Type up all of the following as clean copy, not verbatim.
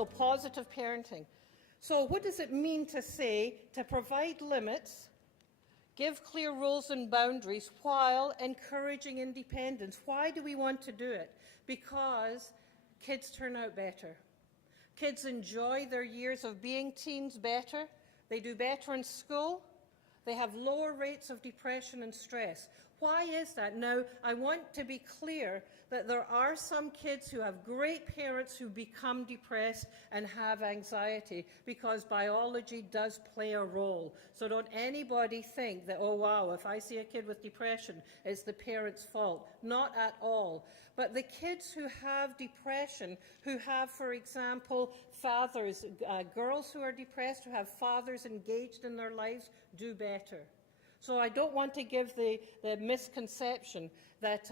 So positive parenting. So what does it mean to say to provide limits, give clear rules and boundaries while encouraging independence? Why do we want to do it? Because kids turn out better. Kids enjoy their years of being teens better. They do better in school. They have lower rates of depression and stress. Why is that? Now, I want to be clear that there are some kids who have great parents who become depressed and have anxiety, because biology does play a role. So don't anybody think that, oh wow, if I see a kid with depression, it's the parent's fault. Not at all. But the kids who have depression, who have, for example, fathers, girls who are depressed, who have fathers engaged in their lives, do better. So I don't want to give the misconception that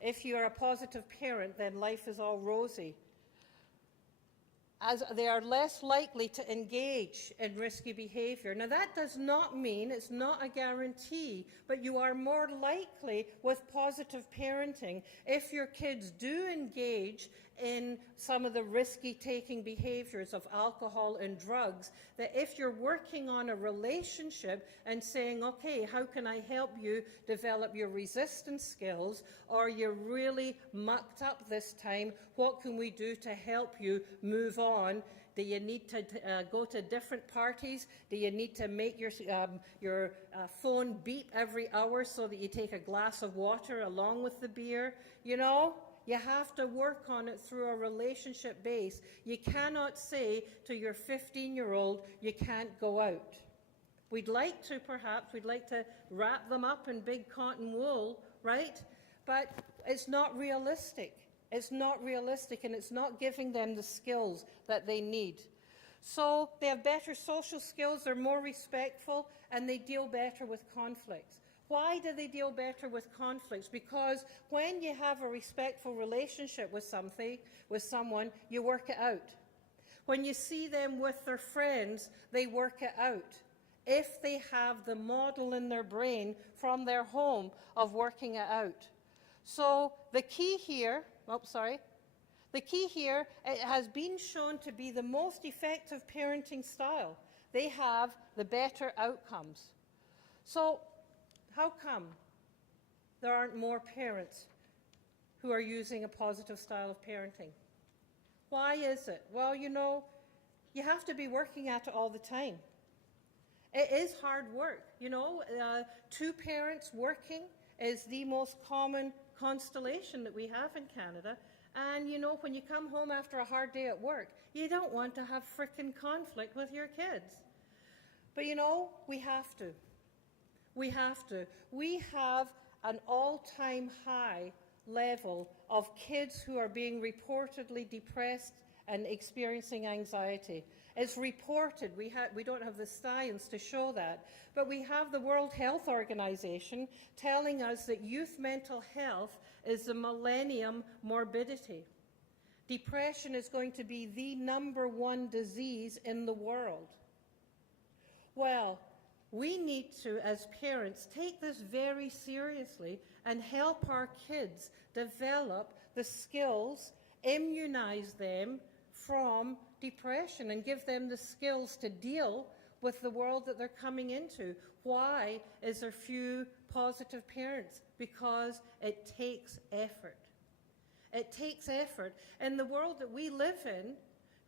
if you're a positive parent, then life is all rosy. As they are less likely to engage in risky behaviour. Now that does not mean, it's not a guarantee, but you are more likely with positive parenting if your kids do engage in some of the risky-taking behaviours of alcohol and drugs, that if you're working on a relationship and saying, okay, how can I help you develop your resistance skills, or you're really mucked up this time, what can we do to help you move on? Do you need to go to different parties? Do you need to make your phone beep every hour so that you take a glass of water along with the beer? You know? You have to work on it through a relationship base. You cannot say to your 15-year-old, you can't go out. We'd like to, perhaps, we'd like to wrap them up in big cotton wool, right? But it's not realistic. It's not realistic, and it's not giving them the skills that they need. So they have better social skills, they're more respectful, and they deal better with conflicts. Why do they deal better with conflicts? Because when you have a respectful relationship with someone, you work it out. When you see them with their friends, they work it out. If they have the model in their brain from their home of working it out. So the key here, it has been shown to be the most effective parenting style. They have the better outcomes. So how come there aren't more parents who are using a positive style of parenting? Why is it? Well, you know, you have to be working at it all the time. It is hard work. You know, two parents working is the most common constellation that we have in Canada. And, you know, when you come home after a hard day at work, you don't want to have frickin' conflict with your kids. But, you know, we have to. We have to. We have an all-time high level of kids who are being reportedly depressed and experiencing anxiety. It's reported. We don't have the science to show that. But we have the World Health Organization telling us that youth mental health is the millennium morbidity. Depression is going to be the #1 disease in the world. Well, we need to, as parents, take this very seriously and help our kids develop the skills, immunize them from depression, and give them the skills to deal with the world that they're coming into. Why is there few positive parents? Because it takes effort. It takes effort. In the world that we live in,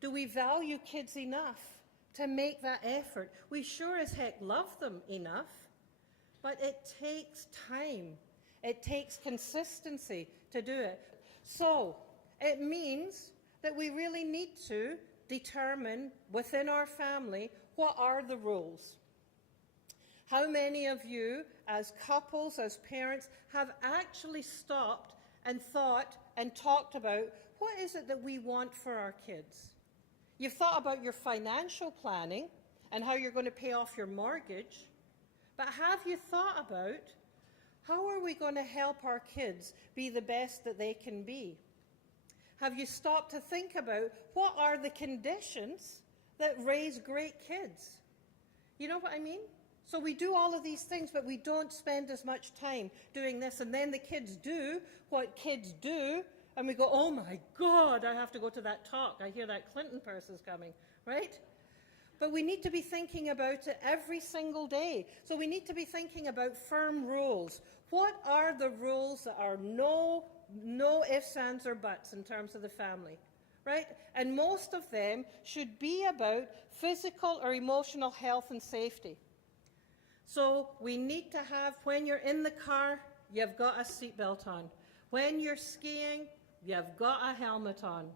do we value kids enough to make that effort? We sure as heck love them enough, but it takes time. It takes consistency to do it. So it means that we really need to determine within our family what are the rules. How many of you, as couples, as parents, have actually stopped and thought and talked about what is it that we want for our kids? You've thought about your financial planning and how you're going to pay off your mortgage, but have you thought about how are we going to help our kids be the best that they can be? Have you stopped to think about what are the conditions that raise great kids? You know what I mean? So we do all of these things, but we don't spend as much time doing this, and then the kids do what kids do And we go, oh my God, I have to go to that talk. I hear that Clinton person's coming, right? But we need to be thinking about it every single day. So we need to be thinking about firm rules. What are the rules that are no ifs, ands, or buts in terms of the family, right? And most of them should be about physical or emotional health and safety. So we need to have, when you're in the car, you've got a seatbelt on. When you're skiing, you've got a helmet on.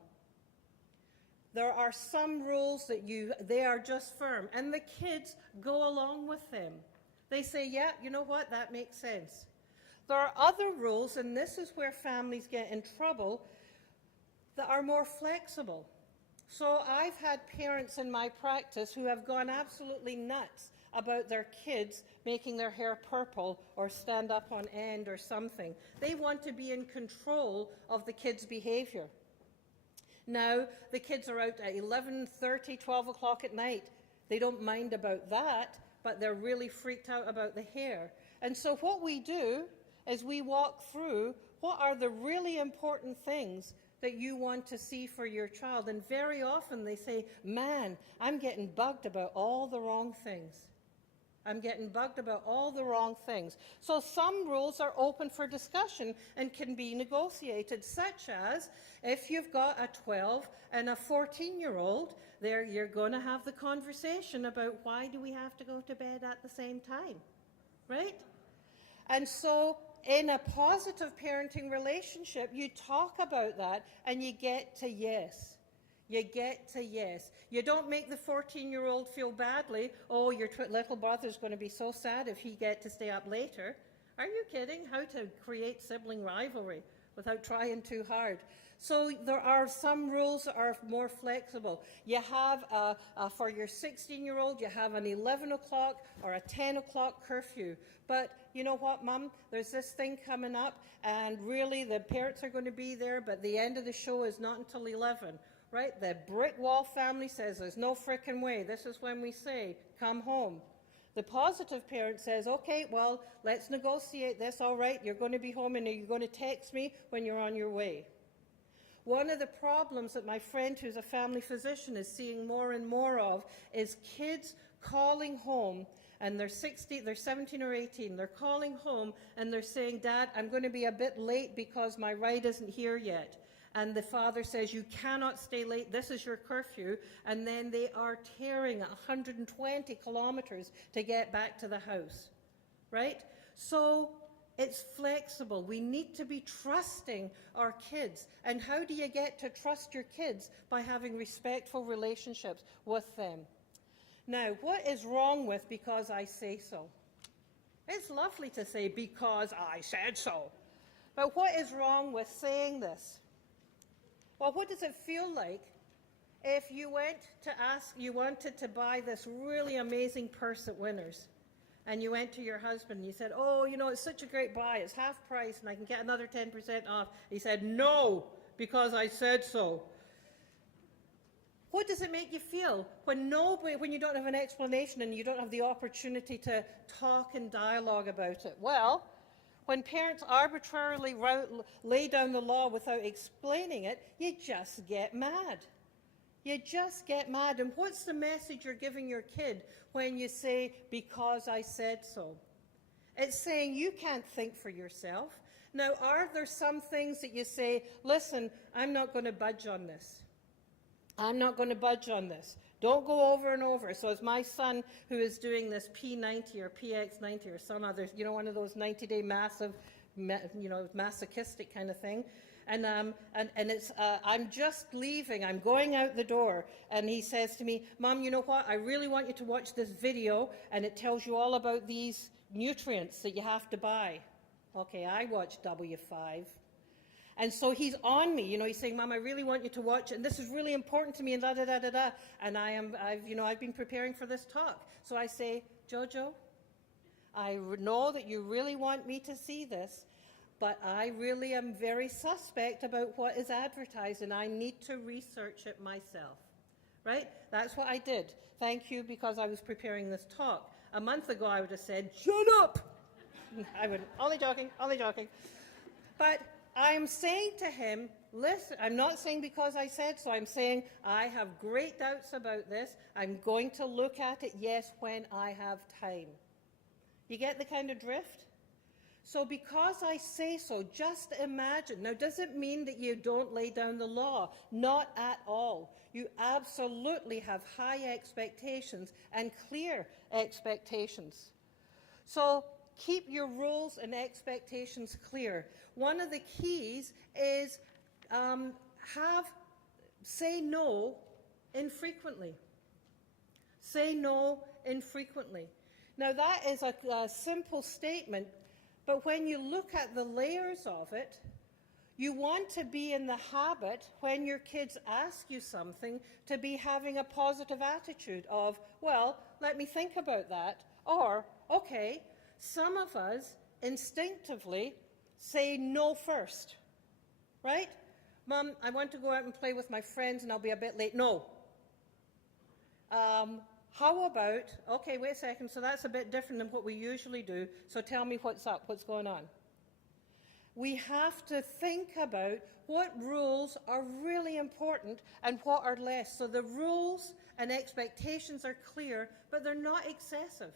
There are some rules that they are just firm, and the kids go along with them. They say, yeah, you know what, that makes sense. There are other rules, and this is where families get in trouble, that are more flexible. So I've had parents in my practice who have gone absolutely nuts about their kids making their hair purple or stand up on end or something. They want to be in control of the kids' behavior. Now, the kids are out at 11:30, 12 o'clock at night. They don't mind about that, but they're really freaked out about the hair. And so what we do is we walk through what are the really important things that you want to see for your child. And very often they say, man, I'm getting bugged about all the wrong things. I'm getting bugged about all the wrong things. So some rules are open for discussion and can be negotiated, such as if you've got a 12 and a 14-year-old, there you're going to have the conversation about why do we have to go to bed at the same time, right? And so in a positive parenting relationship, you talk about that and you get to yes. You get to yes. You don't make the 14-year-old feel badly. Oh, your little brother's going to be so sad if he gets to stay up later. Are you kidding? How to create sibling rivalry without trying too hard. So there are some rules that are more flexible. You have, for your 16-year-old, you have an 11 o'clock or a 10 o'clock curfew. But you know what, Mum? There's this thing coming up, and really the parents are going to be there, but the end of the show is not until 11. Right? The brick wall family says there's no frickin' way. This is when we say, come home. The positive parent says, okay, well, let's negotiate this. All right, you're going to be home and you're going to text me when you're on your way. One of the problems that my friend who's a family physician is seeing more and more of is kids calling home, and they're 17 or 18. They're calling home and they're saying, Dad, I'm going to be a bit late because my ride isn't here yet. And the father says, you cannot stay late, this is your curfew, and then they are tearing 120 kilometers to get back to the house, right? So it's flexible. We need to be trusting our kids. And how do you get to trust your kids? By having respectful relationships with them. Now, what is wrong with because I say so? It's lovely to say because I said so. But what is wrong with saying this? Well, what does it feel like if you wanted to buy this really amazing purse at Winners, and you went to your husband and you said, oh, you know, it's such a great buy, it's half price and I can get another 10% off. He said, no, because I said so. What does it make you feel when you don't have an explanation and you don't have the opportunity to talk and dialogue about it? Well, when parents arbitrarily lay down the law without explaining it, you just get mad. You just get mad. And what's the message you're giving your kid when you say, because I said so? It's saying you can't think for yourself. Now, are there some things that you say, listen, I'm not going to budge on this. I'm not going to budge on this. Don't go over and over. So as my son, who is doing this P90 or PX90 or some other, you know, one of those 90-day massive, you know, masochistic kind of thing. And it's, I'm just leaving, I'm going out the door, and he says to me, Mom, you know what, I really want you to watch this video, and it tells you all about these nutrients that you have to buy. Okay, I watched W5. And so he's on me, you know, he's saying, Mom, I really want you to watch it, and this is really important to me, and da-da-da-da-da. And I've been preparing for this talk. So I say, Jojo, I know that you really want me to see this, but I really am very suspect about what is advertised, and I need to research it myself, right? That's what I did. Thank you, because I was preparing this talk. A month ago, I would have said, shut up! I would, only joking, only joking. But I'm saying to him, listen, I'm not saying because I said so, I'm saying I have great doubts about this. I'm going to look at it, yes, when I have time. You get the kind of drift? So because I say so, just imagine. Now, does it mean that you don't lay down the law? Not at all. You absolutely have high expectations and clear expectations. So keep your rules and expectations clear. One of the keys is say no infrequently. Say no infrequently. Now that is a simple statement, but when you look at the layers of it, you want to be in the habit, when your kids ask you something, to be having a positive attitude of, well, let me think about that, or, okay, some of us instinctively say no first, right? Mum, I want to go out and play with my friends and I'll be a bit late. No. How about, okay, wait a second, so that's a bit different than what we usually do, so tell me what's up, what's going on. We have to think about what rules are really important and what are less. So the rules and expectations are clear, but they're not excessive.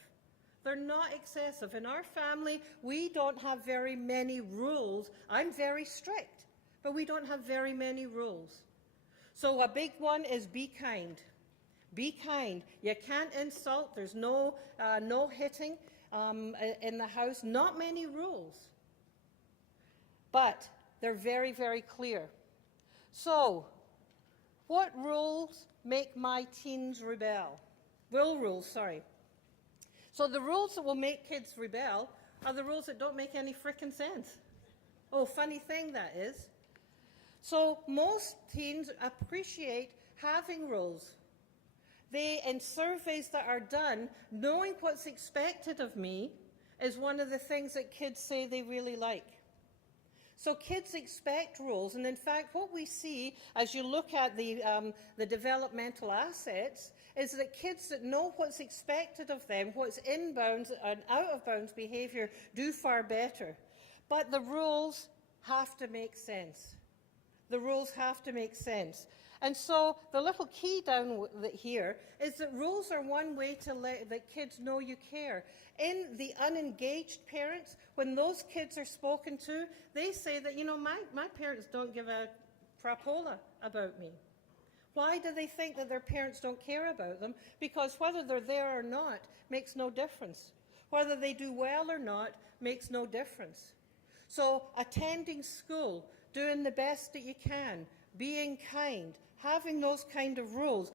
They're not excessive. In our family, we don't have very many rules. I'm very strict, but we don't have very many rules. So a big one is be kind. Be kind. You can't insult. There's no hitting in the house. Not many rules. But they're very, very clear. So, what rules make my teens rebel? So the rules that will make kids rebel are the rules that don't make any frickin' sense. Oh, funny thing that is. So most teens appreciate having rules. They, in surveys that are done, knowing what's expected of me is one of the things that kids say they really like. So kids expect rules, and in fact what we see as you look at the developmental assets is that kids that know what's expected of them, what's in bounds and out of bounds behaviour, do far better. But the rules have to make sense. The rules have to make sense. And so the little key down here is that rules are one way to let the kids know you care. In the unengaged parents, when those kids are spoken to, they say that, you know, my parents don't give a crapola about me. Why do they think that their parents don't care about them? Because whether they're there or not makes no difference. Whether they do well or not makes no difference. So attending school, doing the best that you can, being kind, having those kind of rules